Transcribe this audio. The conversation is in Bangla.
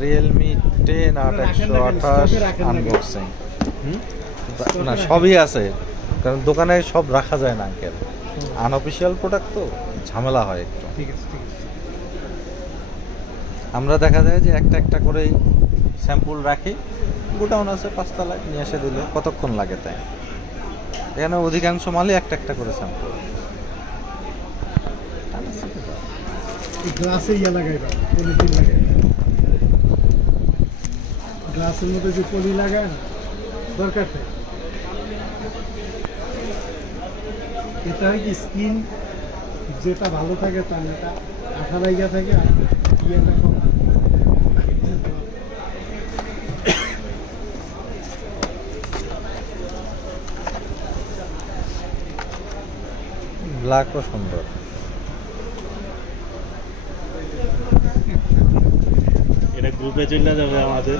Realme 10 828 unboxing. না সবই আছে, কারণ দোকানে সব রাখা যায় না আঙ্কেল, আনঅফিসিয়াল প্রোডাক্ট তো ঝামেলা হয় একটু। ঠিক আছে ঠিক আছে। আমরা দেখা যায় যে একটা একটা করেই স্যাম্পল রাখি, গোডাউন আছে 5 তলায়, নিয়ে এসে দিলে কতক্ষণ লাগে তাই। এখানে অধিকাংশ মালই একটা একটা করে স্যাম্পল। এই গ্লাসে ইয়া লাগাইবা, পলিথিন লাগাইবা, গ্লাসের মধ্যে যে পলি লাগায় না দরকার নেই। এটা হয় কি স্কিন যেটা ভালো থাকে তার এটা আঠা লাইগা থাকে আর ইয়েটা কম। ব্ল্যাকও সুন্দর। এটা গ্রুপে চলে যাবে আমাদের।